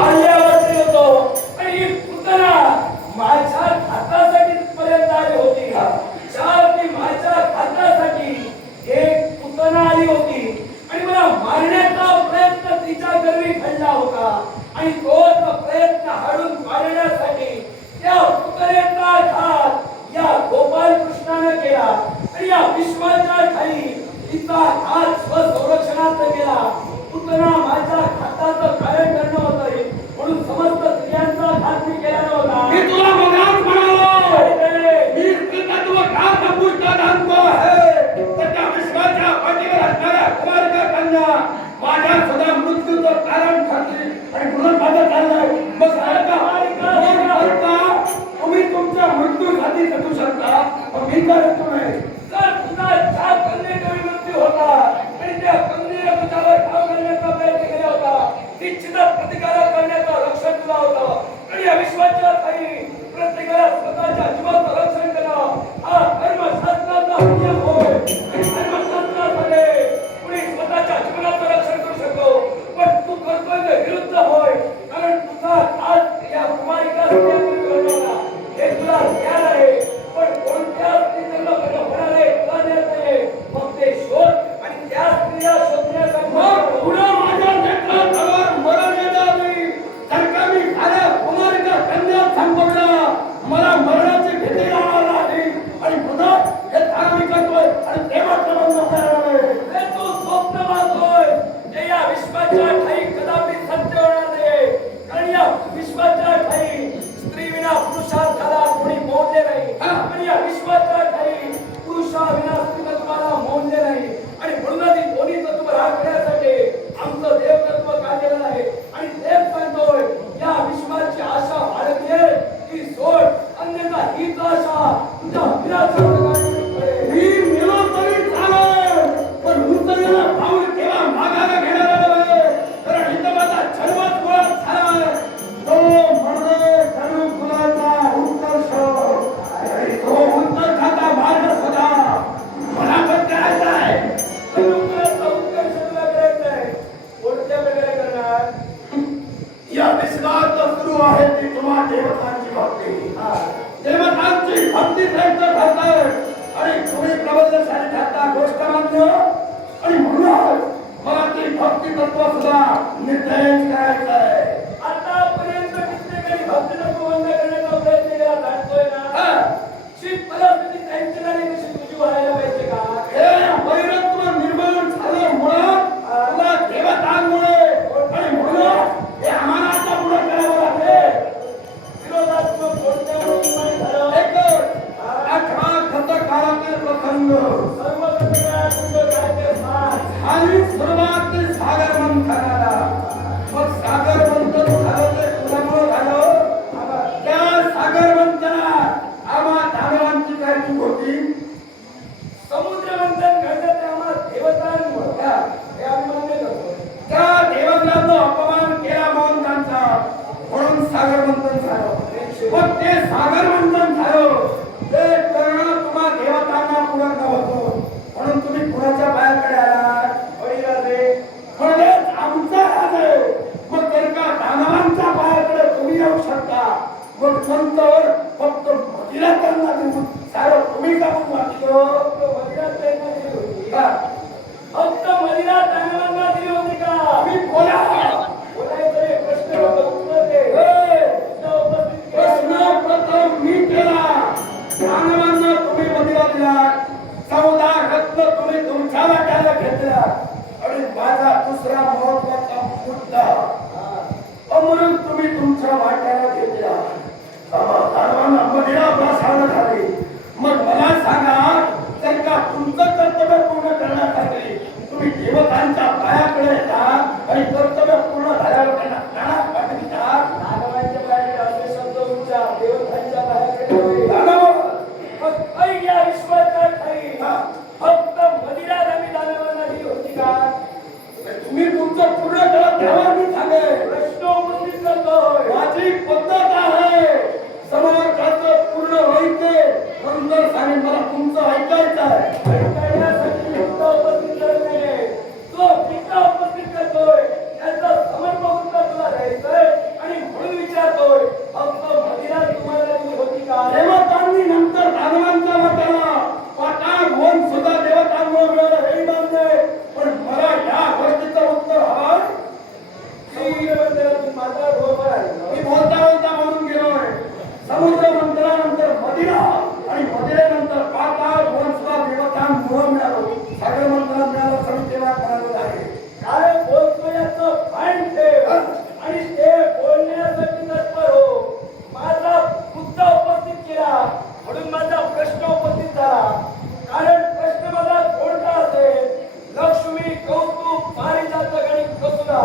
मारल्यावरती होतो आणि ही पुतना माझ्या हातासाठी पर्यंत आली होती. चार ती माझ्या हातासाठी एक पुतना आली होती आणि मला मारण्याचा प्रयत्न तिच्या गर्वी घडला होता आणि तो प्रयत्न हाडून पाडण्यासाठी त्या पुतळेचा घात या गोपाल कृष्णाने केला आणि या विश्वाच्या खाली तिचा हात स्वसंरक्षणात केला. पुतना माझ्या घाताचं कारण करणं होतं म्हणून समस्त स्त्रियांचा घात मी केला नव्हता. मी तुला मगाच म्हणालो मी तत्व घात अपुष्टात आणतो आहे. त्या विश्वाच्या पाठीवर असणाऱ्या कुमारिका कन्या माझ्या सदा मृत्यूचं कारण ठरली आणि म्हणून माझं चाललंय. मग तुम्ही तुमच्या मृत्यूसाठी करू शकता पण मी करतो नाही. जर तुझा ज्या कन्येचा मृत्यू होता आणि त्या कन्येने तुझ्यावर ठाव करण्याचा प्रयत्न केला होता निश्चितच प्रतिकार करण्याचा रक्षण तुला होतं आणि या विश्वाच्या काही प्रत्येकाला स्वतःच्या जीवाचं रक्षण करणं हा धर्मशास्त्राचा नियम होय. धर्मशास्त्रामध्ये कुणी स्वतःच्या जीवनाचं रक्षण करू शकतो पण तू करतोय ते विरुद्ध होय. कारण तुझा आज या कुमारिका होता हे तुला ज्ञान आहे पण कोणत्या स्त्रीला होणार आहे तुला ज्ञान नाही. मग ते शोध आणि त्या स्त्रिया शोधण्याचा पुढे माझ्या नेत्रावर मरण येणारी जर का मी साऱ्या कुमारिका कन्या संपवला मला मरणाची भीती राहणार नाही आणि पुन्हा हे धार्मिक करतोय आणि देवाचं बंद करणार हे तू स्वप्न पाहतोय जे या विश्वाच्या ठाई कदापि सत्य होणार नाही. कारण या विश्वाच्या ठाई स्त्री विना पुरुषार्थाला कोणी मोडले नाही आणि या विश्वाच्या ठाई पुरुषा विना स्त्रीत्वाला मोडले नाही आणि म्हणूनच ही दोन्ही तत्व राखण्यासाठी आमचं देवतत्व काढलेलं आहे आणि देव सांगतोय या विश्वाची आशा बाळगली ती सोड अन्यथा हीच आशा तुझ्या विनाशाला मी मेलो तरी चालेल पण उतरलेला पाऊल केव्हा मागायला घेणार नाही. कारण इथं माझा जन्मच मुळात झाला तो म्हणजे धनुकुलाचा उत्कर्ष आणि तो उत्कर्षाचा मार्ग सदा मला पण करायचा आहे. धनुकुलाचा उत्कर्ष तुला करायचा आहे. कोणत्या प्रकारे करणार? या विश्वात सुरू आहे ती तुम्हा देवतांची भक्ती. देवतांची भक्ती त्यांचं ठरतं आणि तुम्ही प्रबंधशाली ठरता गोष्ट मान्य आणि म्हणून मला ती भक्ती तत्व सुद्धा निर्देश करायचा आहे. आतापर्यंत कित्येकाने भक्तीतत्व बंद करण्याचा प्रयत्न केला जाणतोय ना. शीत परिस्थिती त्यांची झाली तशी तुझी व्हायला पाहिजे का? हे वैरत्व निर्माण झाल्यामुळं तुला देवतांमुळे आणि म्हणून हे आम्हालाच्यामुळे करावं लागेल. विरोधात्मक कोणत्यामुळे निर्माण झालं? आठवा खतकारातील प्रसंग सर्व घटना तुझं काय ते सांग. आणि सुरुवात सागर मंथनाला. मग सागर मंथन झालं ते तुझ्यामुळं झालं. त्या सागर मंथनात आम्हा दानवांची काय चूक होती? समुद्र मंथन घडलं ते आम्हाला देवतांमुळे हे आम्ही मान्य करतो. त्या देवतांचा अपमान केला म्हणून त्यांचा म्हणून सागर मंथन झालं. मग ते सागर मंथन झालं ते करणं तुम्हा देवतांना पूरक नव्हतं म्हणून तुम्ही कुणाच्या पायाकडे आलात? बळीराजे म्हणजेच आमचा राजे. मग जर का दानवांच्या पायाकडे तुम्ही येऊ शकता मग नंतर फक्त मदिरा त्यांना देऊन सारं तुम्ही का म्हणून वाटतो? मदिरा त्यांना दिली होती का? फक्त मदिरा दानवांना दिली होती का? मी बोला बोलायचं रे, प्रश्न उत्तर दे. प्रश्न प्रथम मी केला. दानवांना तुम्ही मदिरा दिला 14 रत्न तुम्ही तुमच्या वाट्याला घेतल्या आणि माझा दुसरा महत्वाचा मुद्दा म्हणून तुम्ही तुमच्या वाट्याला घेतल्या. दानवांना मदिरा प्रसारण झाली. मग मला सांगा मी बोलता बोलता बोलून गेलोय. समुद्र मंथनानंतर मदिरा आणि मदिरेनंतर पाताळ भुवन सुद्धा देवतांमुळे मिळालो. सागर मंथनात मिळालं सगळं तेव्हा मिळालं आहे. काय बोलतो याचं भान ठेव आणि ते बोलण्यासाठी तत्पर हो. माझा मुद्दा उपस्थित केला म्हणून माझा प्रश्न उपस्थित झाला. कारण प्रश्न माझा कोणता असेल? लक्ष्मी, कौतुक, पारिजात आणि कसुरा,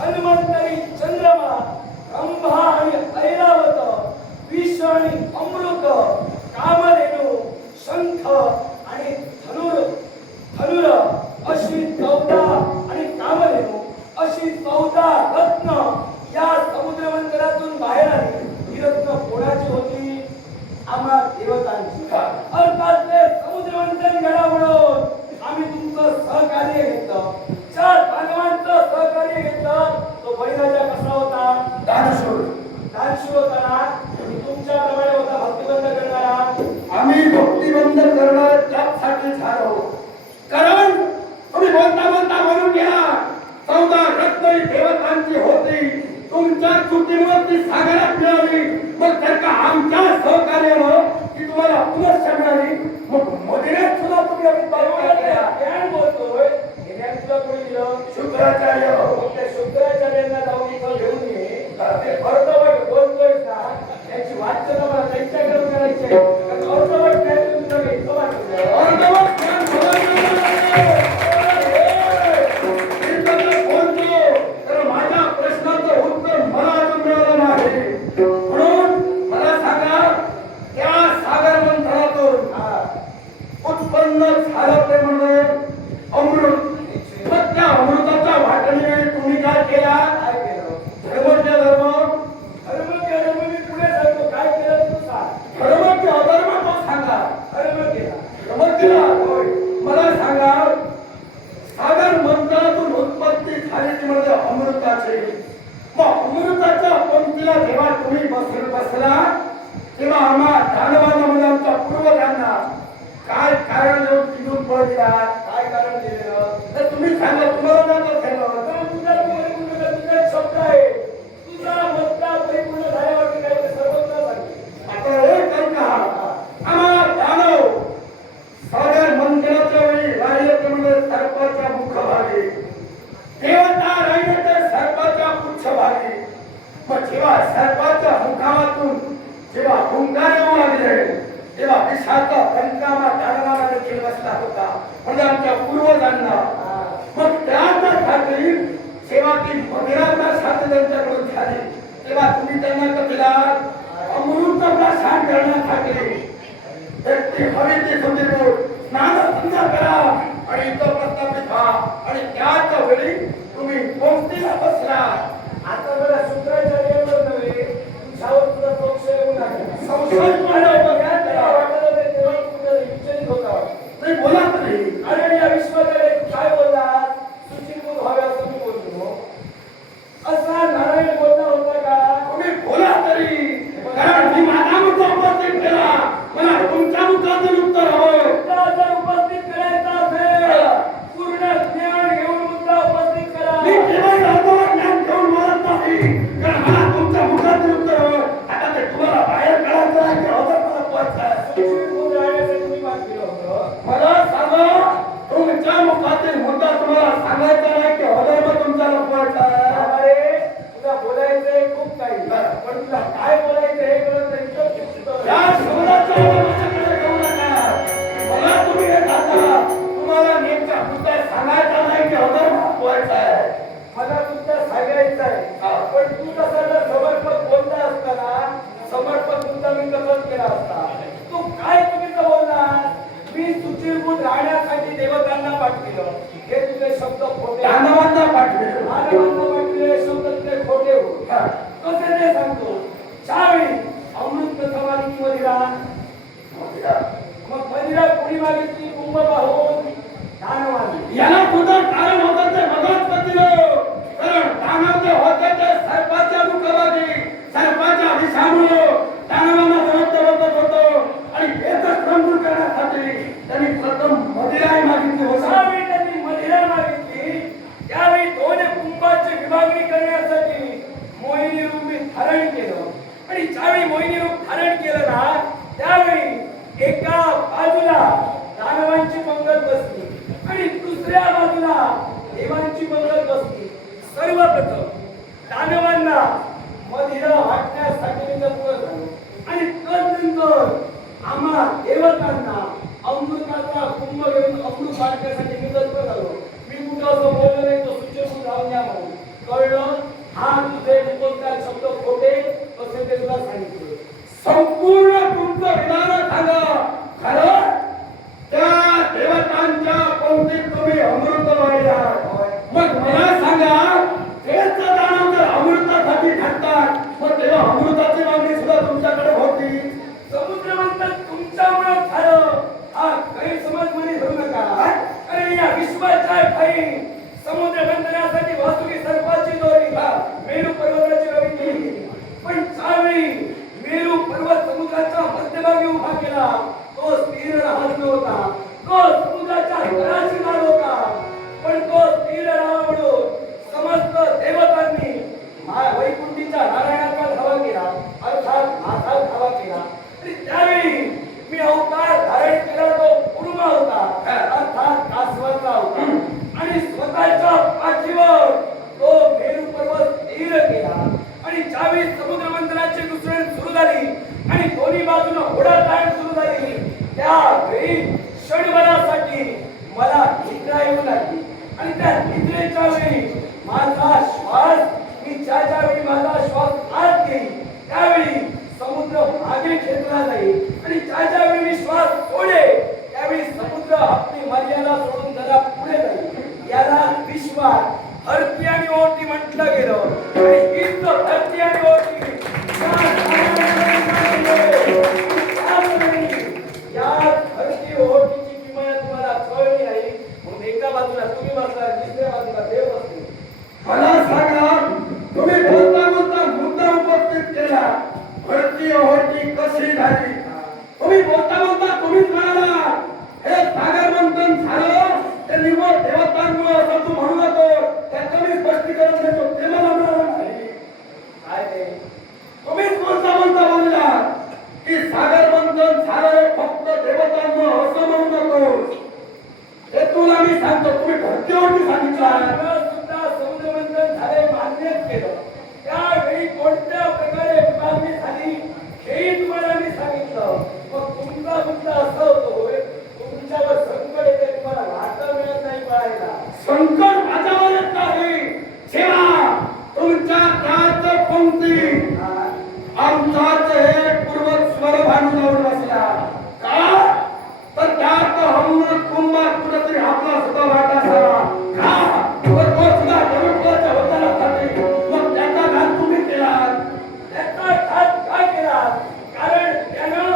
हनुमंतरी, चंद्रमा, रंभा आणि ऐरावत, विष आणि अमृत, कामधेनु, शंख आणि धनुर अशी 14 आणि कामधेनु अशी 14 रत्न या समुद्र मंदिरातून बाहेर आली. ही रत्न कोणाची होती? आम्हा देवतांची. अर्थात ते समुद्र मंथन घडावून आम्ही तुमचं सहकार्य घेतलं. 4 भागवांचं सहकार्य घेतलं. तो बळीराजा कसा होता? दानशूर. दानशूर होता ना? आणि तुमच्याप्रमाणे होता भक्तिबंध करणारा? आम्ही भक्तिबंध करणं त्यासाठी झालो. कारण तुम्ही बोलता बोलता बोलून गेला 14 रत्न ही देवतांची होती. तुमच्या चुकीमुळे ती सागरात मिळाली. मग जर का आमच्या सहकार्यानं ती तुम्हाला पुनश्च मिळाली, मग मदिरेत सुद्धा तुम्ही अभिप्राय केला. ज्ञान बोलतोय. हे ज्ञान तुला कोणी दिलं? शुक्राचार्य. त्या शुक्राचार्यांना जाऊन इथं घेऊन ये. ते अर्धवट बोलतोयस ना, त्याची वाचन मला त्यांच्याकडून करायची आहे. अर्धवट ज्ञान तुम्ही तुला इथं वाटलं. अर्धवट ज्ञान बोलतो तर माझ्या प्रश्नाचं उत्तर मला अजून मिळालं नाही. म्हणून मला सांगा, त्या सागर मंथनातून उत्पन्न झालं ते म्हणजे अमृत. मग त्या अमृताच्या वाटणीने तुम्ही काय केला? काय केलं? धर्मज्ञ धर्म, धर्म केलं मी पुढे सांगतो. काय केलं तू सांग. धर्म की अधर्म तो सांगा. धर्म केला. धर्म केला. मला सांगा, सागर मंथनातून उत्पत्ती झाली म्हणजे अमृताची. मग अमृताच्या पंक्तीला जेव्हा तुम्ही बसला तेव्हा आम्हा दानवांना म्हणजे आमच्या पूर्वजांना काय कारण देऊन तिथून पळ दिला? काय कारण दिलेलं? तर तुम्ही सांगा. तुम्हाला नाही सांगा. तुझा शब्द आहे. तुझा मुद्दा परिपूर्ण झाल्यावरती काही ते सर्वत्र सांगते. आता एक ऐका, आम्हाला दानव सागर मंथनाच्या वेळी राहिले ते म्हणजे सर्पाच्या मुखभागी, देवता राहिले ते सर्पाच्या पुच्छभागी. मग जेव्हा सर्पाच्या मुखातून जेव्हा हुंकार येऊ लागले तेव्हा विषाचा कंकामा दानवाला देखील बसला होता म्हणजे आमच्या पूर्वजांना. मग त्यासाठी जेव्हा ती मदिराचा साथ त्यांच्याकडून झाली तेव्हा तुम्ही त्यांना कधीला अमृतचा शान करण्यासाठी व्यक्ती हवी ती सुंदर स्नान संध्या करा आणि इथं प्रस्थापित व्हा. आणि त्याच वेळी तुम्ही पंक्तीला बसला. आता मला शुक्राचार्यावर नव्हे, तुझ्यावर तुला संशय येऊ लागला. संशय तुम्हाला या तेव्हा वाटलं ते तेव्हा तुझं विचलित होता वाटतं. नाही बोला तरी. कारण या विश्वाकडे काय बोललात? सुचिरभूत व्हावे असं मी बोलतो. असा नारायण बोलता होता का? तुम्ही बोला तरी. कारण मी माझा मुद्दा उपस्थित केला. मला तुमच्या मुद्द्याचं उत्तर हवं. मुद्दा जर उपस्थित करायचा असेल, पूर्ण ज्ञान घेऊन मुद्दा उपस्थित करा. मी केवळ अर्धवट ज्ञान घेऊन बोलत नाही. कारण मला तुमच्या मुद्द्याचं उत्तर हवं. आता ते तुम्हाला बाहेर काढायचं आहे की अवघड मला पोहायचं आहे? सुचिरभूत राहण्यासाठी मी माग केलं होतं. मला सांगा, तुमच्या मुखातील मुद्दा तुम्हाला सांगायचा नाही की अधर्म तुमचा लपवायचा आहे? अरे, तुला बोलायचंय खूप काही, पण तुला काय बोलायचं हे कळत नाही. इतकं चुकीचं आहे. या शब्दाचा माझ्याकडे घेऊ नका. मला तुम्ही हे सांगा, तुम्हाला नेमका मुद्दा सांगायचा नाही की अधर्म लपवायचा आहे? मला तुमचा सांगायचं आहे. पण तू तसा जर समर्पक बोलला असता ना, समर्पक मुद्दा मी तसाच केला असता. तू काय चुकीचं बोलला? मी सुचिरभूत राहण्यासाठी देवतांना पाठविलं. हे तुझे शब्द खोटे. दानवांना पाठविलं. मानवांना पाठविलेले शब्द तुझे खोटे होते. कसे ते सांगतो? ज्यावेळी अमृत समाधी मदिरा, मग मदिरा कोणी मागितली? कुंभ पाहून दानवांनी. याला सुद्धा कारण होतं ते मगच दिलं. कारण दानव जे होते ते सर्पाच्या मुखभागी, सर्पाच्या विषामुळं दानवांना जबाबदार होतं. आणि याचा क्रम दूर करण्यासाठी त्यांनी प्रथम मदिराही मागितली होती. ज्यावेळी त्यांनी मदिरा धारण केलं आणि ज्यावेळी मोहिनी रूप धारण केलं ना त्यावेळी एका बाजूला दानवांची पंगत बसली आणि दुसऱ्या बाजूला देवांची पंगत बसली. सर्वप्रथम दानवांना मदिरा वाटण्यासाठी मी तत्पर झालो आणि तदनंतर आम्हा देवतांना अमृताचा कुंभ घेऊन अमृत वाटण्यासाठी मी तत्पर झालो. मी कुठं असं बोललो नाही तो सुचवून राहून द्या म्हणून कळलं. हा तुझे कोणता शब्द खोटे असे ते तुला सांगितले. संपूर्ण तुमचं विधान झालं खरं. त्या देवतांच्या पंक्तीत तुम्ही अमृत वाढला. मग मला सांगा तेच दानव जर अमृतासाठी ठरतात मग तेव्हा अमृताची मागणी सुद्धा तुमच्याकडे होती. समुद्र मंथन तुमच्यामुळे झालं हा गैरसमज मध्ये धरू नका. अरे या विश्वाच्या काही समुद्र मंथनासाठी वासुकी सर्पाची दोरी मेरू पर्वताची रवी केली. पण ज्यावेळी मेरू पर्वत समुद्राच्या मध्यभागी उभा केला तो स्थिर राहत नव्हता. तो समुद्राच्या तळाशी जात होता. पण तो स्थिर राहा म्हणून समस्त देवतांनी वैकुंठीच्या नारायणाचा धावा केला अर्थात माझा धावा केला. आणि त्यावेळी मी अवतार धारण केला तो कुर्मा होता अर्थात कासवाचा होता आणि स्वतःच्या पाठीवर तो मेरू पर्वत स्थिर केला. आणि ज्यावेळी समुद्र मंथनाची घुसळण सुरू झाली आणि दोन्ही बाजूने ओढाताण सुरू झाली त्यावेळी क्षणभरासाठी मला निद्रा येऊ लागली. आणि त्या निद्रेच्या वेळी माझा श्वास मी ज्याच्या वेळी माझा श्वास आत घेईल त्यावेळी समुद्र मागे खेचला जाईल आणि ज्याच्या वेळी मी श्वास सोडेल त्यावेळी समुद्र आपली मर्यादा सोडून जरा पुढे जाईल. याला विश्वास धरती आणि ओटी म्हटलं गेलं. आणि हीच धरती आणि ओटी या धरती ओटीची किंमत तुम्हाला कळली नाही म्हणून एका बाजूला तुम्ही बसला दुसऱ्या बाजूला देव बसले. मला सांगा तुम्ही बोलता बोलता मुद्दा उपस्थित केला भरती ओहोटी कशी झाली. तुम्ही बोलता बोलता तुम्हीच म्हणाला हे सागर मंथन झालं ते निव्वळ देवतांमुळे असं तू म्हणू नको. त्याचं मी स्पष्टीकरण देतो ते मला मिळालं नाही. काय ते तुम्हीच बोलता बोलता बोलला की सागर मंथन झालं फक्त देवतांमुळे असं म्हणू नको. हे तुला मी सांगतो तुम्ही भरती ओहोटी सांगितलं सुद्धा समुद्र मंथन झाले मान्यच केलं. त्यावेळी कोणत्या प्रकारे विभागणी झाली हेही तुम्हाला मी सांगितलं. मग तुमचा मुद्दा असं होतोय तुमच्यावर संकट येते तुम्हाला वाटा मिळत नाही पळायला. संकट माझ्यावर येत नाही. जेव्हा तुमच्या काळाचं पंक्ती आमचाच एक पूर्वज स्वर भांडून जाऊन बसला का तर त्यात अमृत कुंभात कुठेतरी आपला सुद्धा वाटा असावा का तर तो सुद्धा गरुडाच्या अवतारासाठी मग त्याचा घात तुम्ही केला. त्याचा घात का केला कारण त्यानं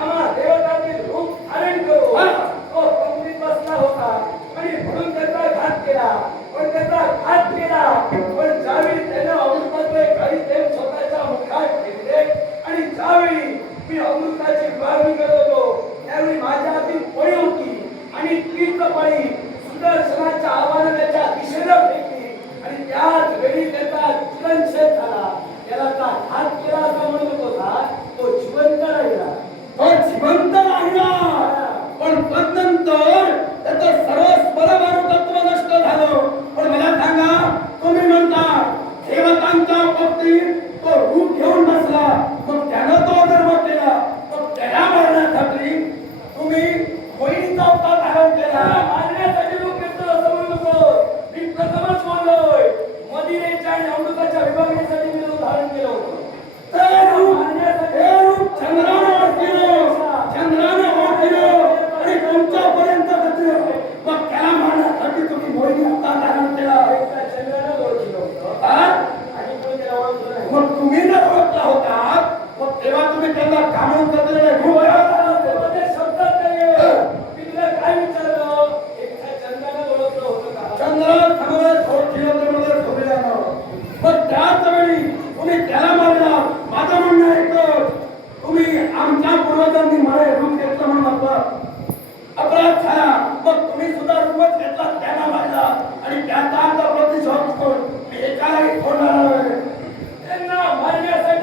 आम्हा देवतांचे रूप धारण करून तो पंक्तीत बसला होता आणि म्हणून त्याचा घात केला. पण त्याचा घात केला पण ज्यावेळी त्यानं अमृताचे काही देव स्वतःच्या मुखात ठेवले आणि ज्यावेळी मी अमृताची विभागणी करत होतो त्यावेळी माझ्या हाती पळी होती आणि तीच पळी सुदर्शनाच्या आवाहन त्याच्या दिशेला फेकली आणि त्याच वेळी त्याचा जीवनशेष झाला. त्याला घात केला असं म्हणत होता तो जिवंत राहिला. तो जिवंत राहिला पण तदनंतर त्याचं सर्व स्मरण तत्व नष्ट झालं. पण मला सांगा तुम्ही म्हणता देवतांच्या बाबतीत तो रूप घेऊन बसला मग त्यानं तो धर्म केला. मग त्याला मारण्यासाठी तुम्ही मोहिनीचा अवतार धारण केला. मारण्यासाठी लोक घेतलं असं म्हणू नको. मी प्रथमच बोललोय मदिरेच्या आणि अमृताच्या विभागणीसाठी मी तो धारण केलं होतं. हे रूप चंद्रानं ओळखलं आणि तुमच्यापर्यंत गचलं. मग त्याला मारण्यासाठी तुम्ही मोहिनी अवतार धारण केला. चंद्रानं ओळखलं होतं आणि कोणी त्याला ओळखलं नाही. मग तुम्ही जर ओळखला होता मग तेव्हा तुम्ही त्यांना काढून शब्दात नाहीये. मी तुला काय विचारलं एका चंद्रानं ओळखलं होतं का? चंद्र चांगलं थोड किलोमीटर ठेवलेला मग त्याच वेळी तुम्ही त्याला मारला. माझं म्हणणं आहे तर तुम्ही आमच्या पूर्वजांनी मारे रूप घेतलं म्हणून अपराध झाला. मग तुम्ही सुद्धा रूपच घेतला त्यांना मारला आणि त्याचा आता प्रतिशोध एकालाही सोडणार नाही. त्यांना मारण्यासाठी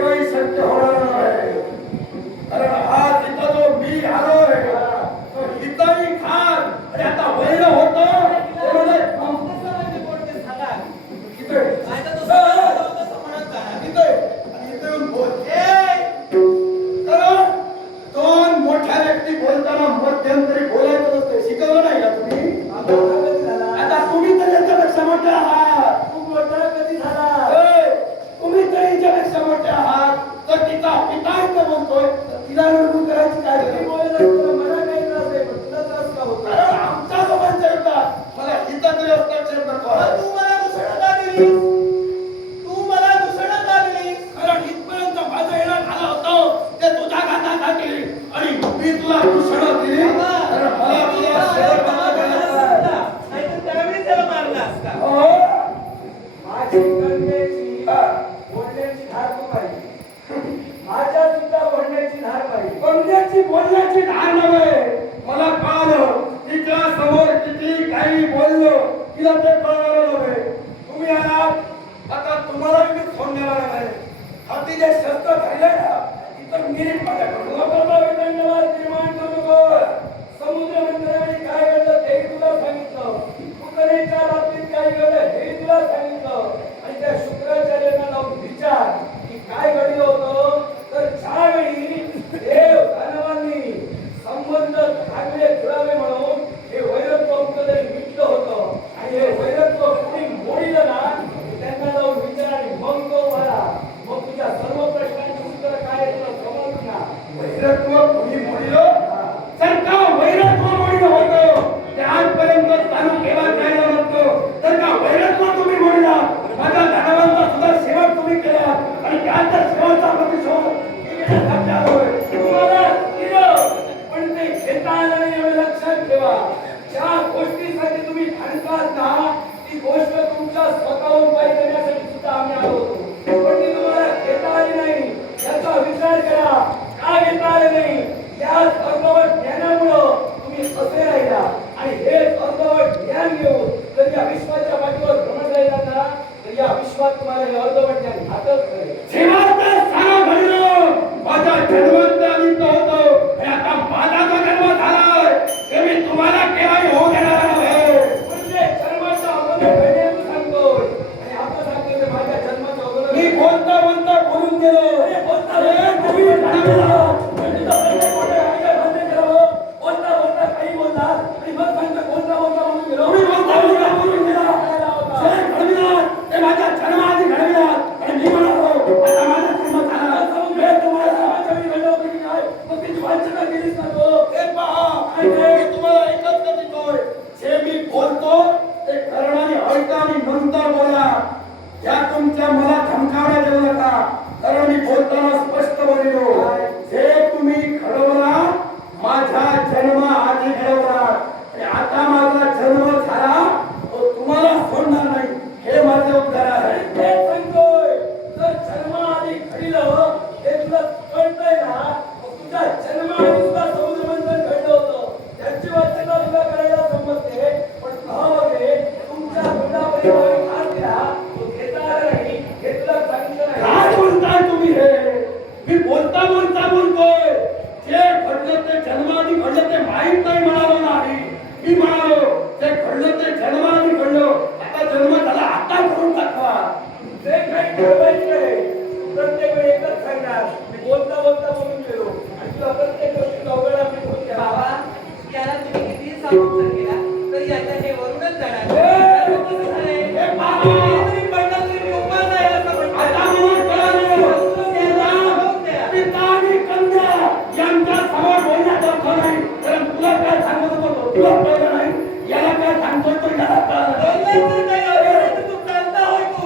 केव्हाही शक्य होणार नाही. कारण आज इथं जो मी आलोय तो हिताही खात आणि आता वैर होतो ते म्हणजे इथे. इथे आणि इथे येऊन बोल. तर दोन मोठ्या व्यक्ती बोलताना मध्यंतरी बोलायचं नसतं. शिकवलं नाही का तुम्ही? आता तुम्ही तर याच्यापेक्षा मोठे आहात. तुम्ही तर हिच्यापेक्षा मोठे आहात. तर तिचा पिता इथं बोलतोय तर तिला निवडून करायची काय गरज? कारण आमच्या दोघांच्या युद्धात मला हिचा तरी हस्तक्षेप नको आहे. कारण इथपर्यंत माझं येणं झालं होतं ते तुझ्या घातासाठी आणि मी तुला दूषण दिली. कारण मला तुला शेवट करायचा आहे. हो. माझी कन्येची बोलण्याची धार पाहिजे. माझ्या सुद्धा बोलण्याची धार पाहिजे. कोणत्याची बोलण्याची धार नव्हे. मला कळलं तिच्या समोर किती काही बोललो तिला ते कळणार नव्हे. तुम्ही आलात आता तुम्हाला मी फोन देणार नाही. हाती जे शस्त्र धरले ना इतर मिनिट माझ्याकडून लोकांना वितंडवाद निर्माण करू नको. समुद्र मंथनाने काय घडलं ते तुला सांगितलं. पुतळेच्या बाबतीत काय घडलं हे तुला सांगितलं. आणि त्या शुक्राचार्यांना जाऊन विचार की काय घडलं होतं. तर ज्यावेळी देव दानवांनी संबंध चांगले जुळावे म्हणून हे वैरत्व कुठेतरी मिटलं होतं आणि हे वैरत्व कोणी मोडलं ना त्यांना जाऊन विचार आणि मग तो मला मग तुझ्या सर्व प्रश्नांची उत्तर काय आहे तुला समजलं ना. वैरत्व तुम्ही मोडलं. जर का वैरत्व मोडलं होतं ते आजपर्यंत चालू केव्हा राहिलं नव्हतं. तर का वैरत्व तुम्ही मोडला. माझ्या धनावांचा सुद्धा शेवट तुम्ही केला आणि त्याचा शेवटचा प्रतिशोध घेण्यासाठी आलोय. तुम्हाला दिलं पण ते घेता आलं नाही एवढं लक्षात ठेवा. ज्या गोष्टीसाठी तुम्ही भांडतात ना ती गोष्ट तुमच्या स्वतःहून पायी करण्यासाठी सुद्धा आम्ही आलो होतो. पण ती तुम्हाला घेता आली नाही याचा विचार करा. का घेता आले नाही. याच अर्धवट ज्ञानामुळं तुम्ही असे राहिला आणि हेच अर्धवट ज्ञान घेऊन जर या विश्वाच्या पाठीवर भ्रमण राहिला ना तर या विश्वात तुम्हाला हे अर्धवट ज्ञान घातक करेल. जेव्हा ते सारं घडलं माझा जन्मांत आदित्य होतं आणि आता माझा जो जन्म झालाय ते मी तुम्हाला केव्हाही होऊ देणार नव्हे. म्हणजे जन्माच्या अगोदर घडण्याचं सांगतोय आणि आता सांगतोय ते माझ्या जन्माच्या अगोदर. मी बोलता बोलता बोलून गेलो. अरे बोलता अरे तुम्ही घडवलं. म्हणजे तो प्रत्येक गोष्ट आईला बंद केलं. बोलता बोलता काही बोलला आणि मग सांगतो बोलता बोलता म्हणून गेलो. तुम्ही बोलता बोलता बोलून गेला. जे घडविलं ते माझ्या जन्माआधी घडविलं आणि मी म्हणालो आता माझा जन्म झाला. हे तुम्हाला सामाच्या वेळी घडलं होतं की काय. मग त्याची वांछना केलीच ना तो. हे पहा मी तुम्हाला एकच देतोय. जे मी बोलतो ते करणारे ऐका आणि नंतर बोला. या तुमच्या मला धमकावण्या देऊ नका. कारण मी बोलताना स्पष्ट बोललो. जे तुम्ही घडवला माझ्या जन्माआधी घडवला आणि आता माझा जन्म झाला तो तुम्हाला सोडणार नाही. हे माझे उत्तर आहे. तेच सांगतोय जर जन्माआधी घडलं हे तुला कळतंय ना. मग तुझ्या जन्माआधी सुद्धा समुद्र मंथन घडलं होतं. त्याची वाचना तुला करायला समजते. पण भावामध्ये तुमच्या तोंडामध्ये हात दिला तो घेता आला नाही हे तुला सांगितलं काय नाही. बोलताय तुम्ही हे? मी बोलता बोलता बोलतोय. जे घडलं ते जन्माआधी घडलं ते माहीत नाही म्हणालो नाही. मी म्हणालो ते घडलं ते जन्माआधी घडलं. आता जन्म झाला आता करून दाखवा. जे काही ठरवायचं आहे प्रत्येक वेळी एकच सांगणार. मी बोलता बोलता बोलून गेलो आणि तुला प्रत्येक गोष्टी अवघड आपली बोलते. बाबा याला तुम्ही किती समजून केला तरी याच्या हे वरूनच जाणार. हे कसं झालंय? हे बाबा तुम्ही पहिला तरी उपाय नाही असं म्हणता. आता मला कळालं. पिता आणि कन्या यांच्या समोर बोलण्याचा अर्थ नाही. कारण तुला काय सांगत होतो तुला कळलं नाही. याला काय सांगतोय तो याला कळलं नाही. बोलण्याचं काही अर्थ नाही तर तू चालता होय तू.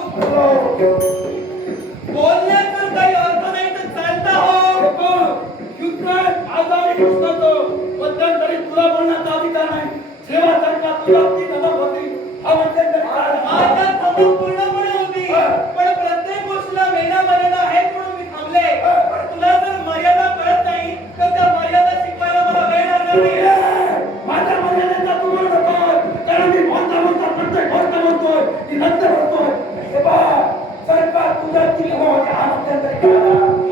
बोलण्याचं काही अर्थ नाही तर चालता हो. युद्धात आजारी घुसतो मध्यंतरी तुला बोलण्याचा अधिकार नाही. जेव्हा जर का तुला ती गलत होती परत तुम्ही माझ्या हात मध्यंतरी केला